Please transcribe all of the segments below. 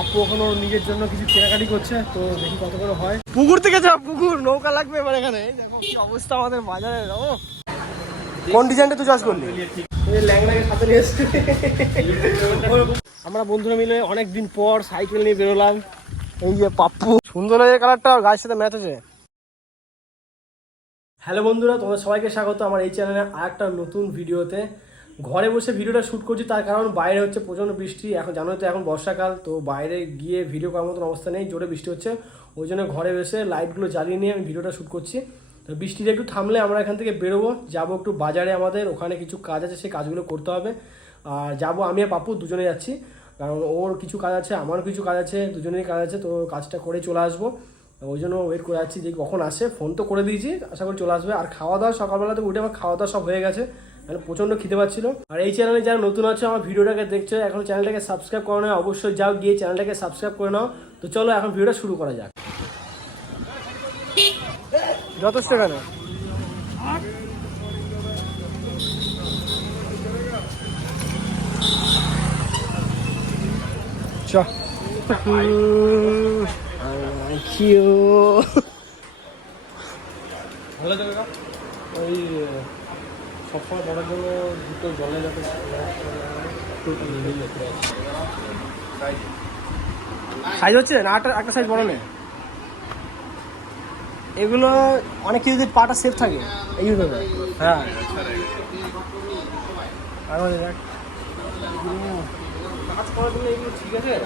আপু ওখানে নিজের জন্য কিছু কেনাকাটি করছে, তো দেখি কত করে হয়। পুকুর থেকে যা, পুকুর নৌকা লাগবে এবার এখানে। দেখো কি অবস্থা আমাদের বাজারে। কোন ডিজাইনটা তুই চয়েস করলি? ল্যাংড়াকে সাথে নিয়ে এসছে। আমরা বন্ধুরা মিলে অনেকদিন পর সাইকেল নিয়ে বেরোলাম। এই যে পাপ্পু, সুন্দর লাগে কালারটা, আর গায়ের সাথে ম্যাচ আছে। হ্যালো বন্ধুরা, তোমাদের সবাইকে স্বাগত আমার এই চ্যানেলে আর একটা নতুন ভিডিওতে। ঘরে বসে ভিডিওটা শ্যুট করছি, তার কারণ বাইরে হচ্ছে প্রচণ্ড বৃষ্টি। এখন জানো তো এখন বর্ষাকাল, তো বাইরে গিয়ে ভিডিও করার মতন অবস্থা নেই, জোরে বৃষ্টি হচ্ছে। ওই জন্য ঘরে বসে লাইটগুলো জ্বালিয়ে নিয়ে আমি ভিডিওটা শ্যুট করছি। তো বৃষ্টিটা একটু থামলে আমরা এখান থেকে বেরোবো, যাবো একটু বাজারে, আমাদের ওখানে কিছু কাজ আছে, সেই কাজগুলো করতে হবে। আর যাবো আমি আর পাপ্পু দুজনে যাচ্ছি, কারণ ওর কিছু কাজ আছে, আমারও কিছু কাজ আছে, দুজনেরই কাজ আছে। তো কাজটা করে চলে আসবো, ওই জন্য ওয়েট করে যাচ্ছি যে কখন আসে। ফোন তো করে দিয়েছি, আশা করি চলে আসবে। আর খাওয়া দাওয়া সকালবেলা তো উঠে আমার খাওয়া দাওয়া সব হয়ে গেছে, মানে প্রচণ্ড খিদে পাচ্ছিল। আর এই চ্যানেলে যারা নতুন আছে আমার ভিডিওটাকে দেখছো, এখন চ্যানেলটাকে সাবস্ক্রাইব করে নাও, অবশ্যই যাও গিয়ে চ্যানেলটাকে সাবস্ক্রাইব করে নাও। তো চলো এখন ভিডিওটা শুরু করা যাক। যথেষ্ট কেন চ ভালো যাবে না ওই সবসময় ধরার জন্য দুটো জলে যাতে সাইজ হচ্ছে না, একটা সাইজ বড় নেই। এগুলো অনেক কিছু যদি পাটা সেফ থাকে এইগুলো। হ্যাঁ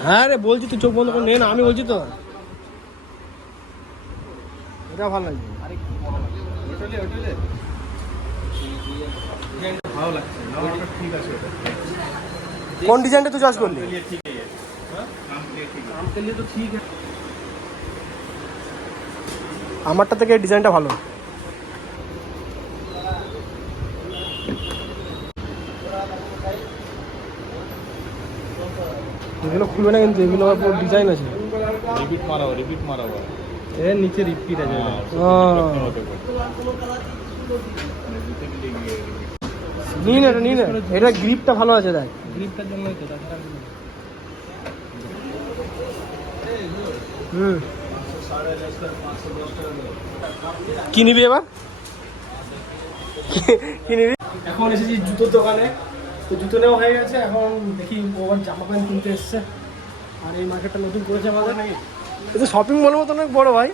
হ্যাঁ রে, বলছি তুই চোখ বন্ধ করে নে না, আমি বলছি তো। এটা ভালো লাগছে, ভালো লাগছে। কোন ডিজাইনটা তুই চয়েস করলি? আমারটা থেকে ডিজাইনটা ভালো। এগুলো খুলবে না কিন্তু, এগুলো আবার পুরো ডিজাইন আছে। রিপিট মারাবো এর নিচে রিপিট আছে। নিন এটা, নিন এটা, গ্রিপটা ভালো আছে। দেখ গ্রিপটার জন্যই তো। কি নিবি এবার? কি নিবি? এখন এসেছি জুতোর দোকানে, তো জুতো নেওয়া হয়ে গেছে। এখন দেখি ওর জামা প্যান্ট কিনতে এসছে। আর এই মার্কেটটা নতুন করেছে আমাদের নাকি, এটা শপিং মলের মতো অনেক বড় ভাই।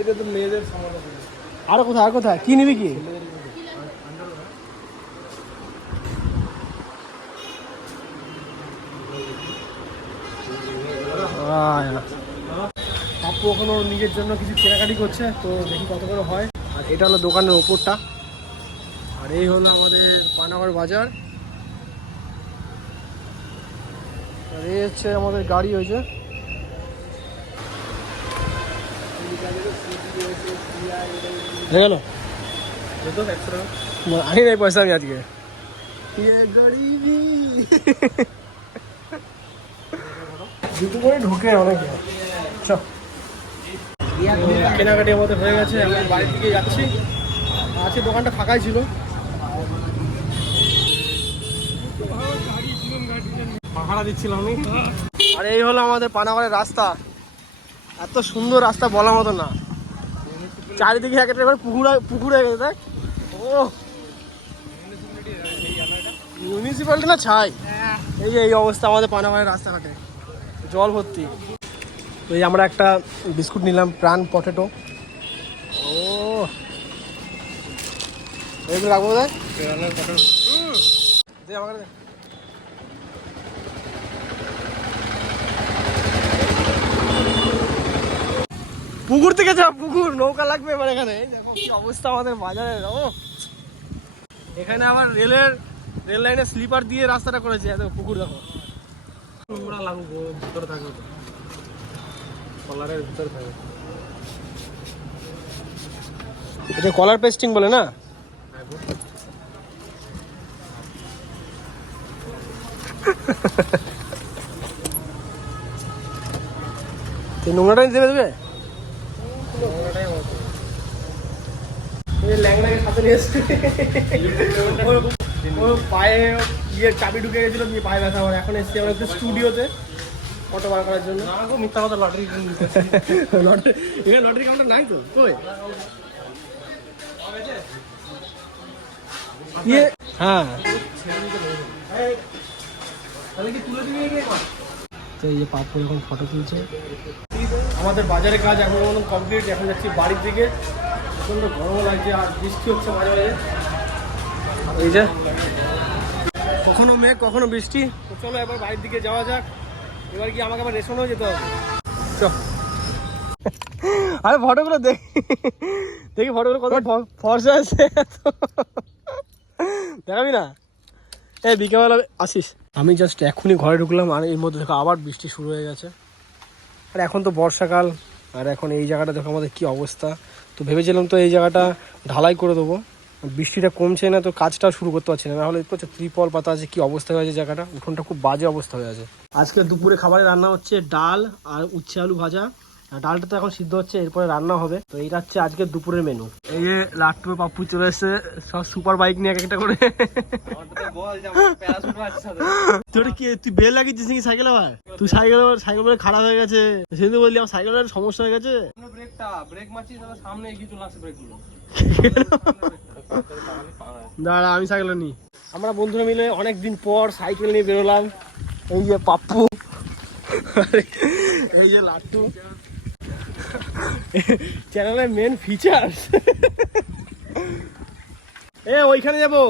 এটা তো মেয়েদের সামান। আরো কোথায়, আর কোথায় কি নিবি? কি আপু ওখানে নিজের জন্য কিছু কেনাকাটি করছে, তো দেখি কত করে হয়। আর এটা হলো দোকানের ওপরটা, আর এই হলো আমাদের পানাগড় বাজার। আর এই হচ্ছে আমাদের গাড়ি হয়েছে। হয়ে গেল আনি নাই পয়সা আমি আজকে। দুটো করে ঢুকে অনেকে। কেনাকাটি আমাদের হয়ে গেছে, এখন বাড়ির দিকে যাচ্ছি। আজকে দোকানটা ফাঁকাই ছিল, ভাড়া দিচ্ছিলাম আমি। আর এই হলো আমাদের পানাগড়ের রাস্তা, এত সুন্দর রাস্তা বলার মতো না। চারিদিকে এক একটা করে পুকুর হয়ে গেছে। দেখ, ও মিউনিসিপ্যালিটি না ছাই। এই যে এই অবস্থা আমাদের পানাগড়ের রাস্তাঘাটে, জল ভর্তি। তো এই আমরা একটা বিস্কুট নিলাম, প্রাণ পটেটো। ও এইগুলো রাখবো দেখ, আমাকে পুকুর থেকে যা, পুকুর নৌকা লাগবে এবার এখানে। দেখো কি অবস্থা আমাদের বাজারে। ও এখানে আবার রেল লাইনের স্লিপার দিয়ে রাস্তাটা করেছে। এত পুকুর দেখো, নোংরা লাগুক, ভিতরে থাকবে তো, কলারের ভিতরে থাকে। এটা কলার পেস্টিং বলে না? নোংরাটাই দেবে। ল্যাংড়াকে সাথে নিয়ে এসছে, পায়ে চাবি ঢুকে গেছিল, পায়ে ব্যথা। এখন এসছি আমরা একটু স্টুডিওতে। ফটো বার করার জন্য। না গো মিথ্যা কথা লটারি লটারি এখানে লটারি কাউন্টার নাই তো কই? ইয়ে হ্যাঁ তাহলে কি তুলে দিবি কে? তো এই যে পাপ্পু এখন ফটো তুলছে। আমাদের বাজারের কাজ এখন মতন কমপ্লিট। এখন যাচ্ছি বাড়ির দিকে। প্রচণ্ড গরম লাগছে আর বৃষ্টি হচ্ছে মাঝে মাঝে। এই যে কখনো মেঘ কখনো বৃষ্টি। তো চলো এবার বাড়ির দিকে যাওয়া যাক। এবার কি আমাকে আবার রেশনেও যেতে হবে। চল আরে ফটোগুলো দেখি ফটোগুলো কত ফর্সা আছে দেখাবি না? এই বিকেলবেলা আসিস। আমি জাস্ট এখনই ঘরে ঢুকলাম আর এর মধ্যে দেখো আবার বৃষ্টি শুরু হয়ে গেছে। আর এখন তো বর্ষাকাল আর এখন এই জায়গাটা দেখো আমাদের কি অবস্থা। তো ভেবেছিলাম তো এই জায়গাটা ঢালাই করে দেবো, বৃষ্টিটা কমছে না তো কাজটা শুরু করতে পারছি না। নাহলে দেখতে ত্রিপল পাতা আছে, কি অবস্থা হয়ে আছে জায়গাটা। উঠোনটা খুব বাজে অবস্থা হয়ে আছে। আজকে দুপুরে খাবারে রান্না হচ্ছে ডাল আর উচ্ছে আলু ভাজা। আর ডালটা তো এখন সিদ্ধ হচ্ছে, এরপরে রান্না হবে। তো এইটা হচ্ছে আজকে দুপুরের মেনু। এই যে লাট্টু পাপ্পু চলে এসেছে সব সুপার বাইক নিয়ে এক একটা করে। তোর কি তুই বেল লাগিয়েছিস নাকি সাইকেল? আবার তুই সাইকেল বলে খারাপ হয়ে গেছে সেদিন বললি আমার সাইকেলের সমস্যা হয়ে গেছে। ব্রেক মারছি সামনে এগিয়ে চলে আসছে ব্রেক গুলো। দাঁড়া আমি সাইকেল নিই। আমরা বন্ধুরা মিলে অনেকদিন পর সাইকেল নিয়ে বেরোলাম। এই যে পাপ্পু, এই যে লাট্টু, চ্যানেলের মেন ফিচার্স। এ ওইখানে যাবো।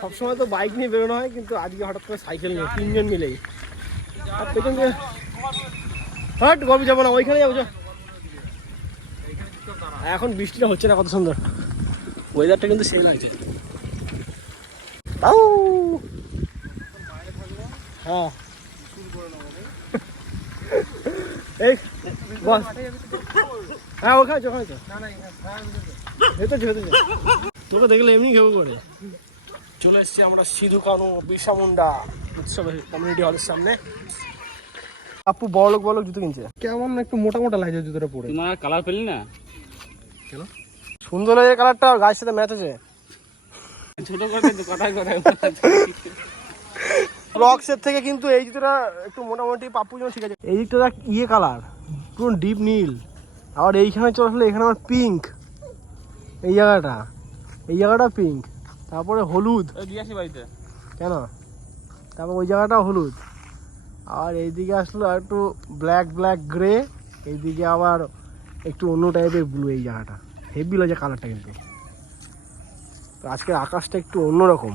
সবসময় তো বাইক নিয়ে বেরোনো হয়, কিন্তু আজকে হঠাৎ করে সাইকেল নিয়ে তিনজন মিলেই। আর পেছন দিয়ে হট গল্প যাবো না, ওইখানে যাবো। এখন বৃষ্টিটা হচ্ছে না, কত সুন্দর ওয়েদারটা কিন্তু সেই লাগছে। হ্যাঁ এই বস হ্যাঁ ওখানে ওখানে তোকে দেখলে এমনি ঘেউ করে। চলে এসছি আমরা সিধু কানু বিরসা মুন্ডা উৎসবের কমিউনিটি হলের সামনে। আপু বড়লোক জুতো কিনছে। কেমন একটু মোটা মোটা লাগছে জুতোটা পরে। তোমার কালার পেলি না কেন? সুন্দর লাগে কালারটা, গায়ের সাথে ম্যাচ আছে। ছোট করে কথায় কথায় ক্রক্সের থেকে কিন্তু এই জুতোটা একটু মোটামুটি পাপ্পুর জন্য ঠিক আছে। এই দিকটা ইয়ে কালার পুরো ডিপ নীল। আবার এইখানে চলে আসলে এখানে আমার পিঙ্ক, এই জায়গাটা পিঙ্ক, তারপরে হলুদ দিয়ে আসি বাড়িতে। কেন? তারপর ওই জায়গাটাও হলুদ। আর এইদিকে আসলো একটু ব্ল্যাক গ্রে, এইদিকে আবার একটু অন্য টাইপের ব্লু। এই জায়গাটা হেভি লাগে কালারটা কিন্তু। তো আজকের আকাশটা একটু অন্যরকম,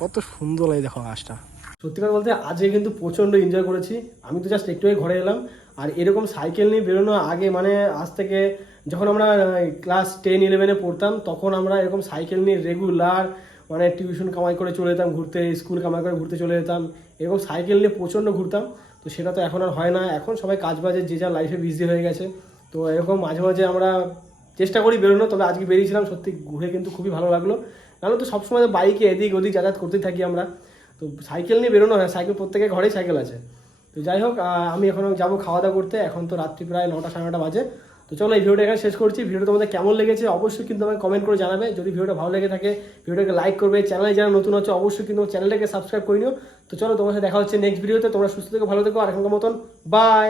কত সুন্দর লাগে দেখো আকাশটা। সত্যি কথা বলতে আজকে কিন্তু প্রচণ্ড এনজয় করেছি। আমি তো জাস্ট একটু ঘরে এলাম। আর এরকম সাইকেল নিয়ে বেরোনো আগে মানে আজ থেকে যখন আমরা ক্লাস 10-11-এ পড়তাম তখন আমরা এরকম সাইকেল নিয়ে রেগুলার মানে টিউশন কামাই করে চলে যেতাম ঘুরতে, স্কুল কামাই করে ঘুরতে চলে যেতাম। এরকম সাইকেল নিয়ে প্রচণ্ড ঘুরতাম। তো সেটা তো এখন আর হয় না, এখন সবাই কাজ বাজে যে যার লাইফে বিজি হয়ে গেছে। তো এরকম মাঝে মাঝে আমরা চেষ্টা করি বেরোনো। তবে আজকে বেরিয়েছিলাম, সত্যি ঘুরে কিন্তু খুবই ভালো লাগলো। নাহলে তো সবসময় বাইকে এদিক ওদিক যাতায়াত করতেই থাকি আমরা। তো সাইকেল নিয়ে বেরোনো হয়, সাইকেল প্রত্যেকের ঘরেই সাইকেল আছে। তো যাই হোক আমি এখন যাবো খাওয়া দাওয়া করতে। এখন তো রাত্রি প্রায় 9টা 9:30 বাজে। তো চলো এই ভিডিওটা এখানে শেষ করছি। ভিডিওটা তোমাদের কেমন লেগেছে অবশ্যই কিন্তু আমাকে কমেন্ট করে জানাবে। যদি ভিডিওটা ভালো লেগে থাকে ভিডিওটাকে লাইক করবে। চ্যানেলে যারা নতুন হচ্ছে অবশ্যই কিন্তু চ্যানেলটাকে সাবস্ক্রাইব করে নিও। তো চলো তোমার সাথে দেখা হচ্ছে নেক্সট ভিডিওতে। তোমরা সুস্থ থেকো, ভালো থেকো। আর এখনকার মতন বাই।